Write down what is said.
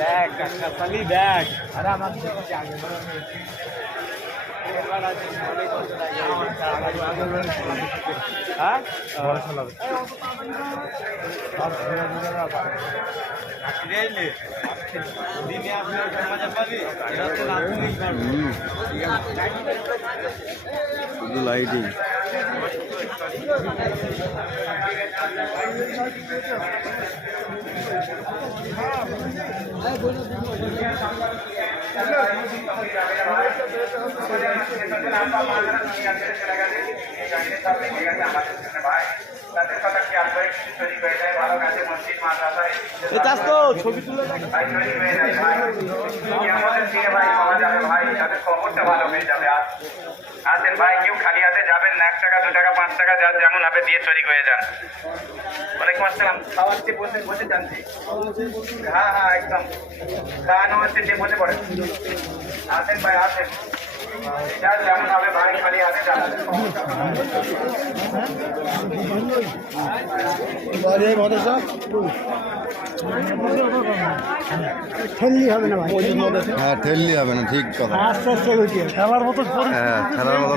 দেখ কাকা সালি দেখ আরে আমার আগে হ্যাঁ শুধু লাইটিং ছবি তুলে আসেন ভাই, কেউ খালি হাতে যাবেন না। 1 টাকা 2 টাকা 5 টাকা যার যেমন হবে দিয়ে চুরি হয়ে যান। ওয়ালাইকুম আসসালাম। খাওয়াচ্ছি, বসে বসে জানছি। হ্যাঁ হ্যাঁ একদম খাওয়ানো হচ্ছে, যে বসে পড়েন। আসেন ভাই আসেন, যার যেমন হবে ভাই, খালি হাতে যাবেন। ঠেললি হবে না ভাই, হ্যাঁ ঠেললি হবে না, ঠিক কথা। আস্তে আস্তে খেলার মতো হ্যাঁ খেলার মতো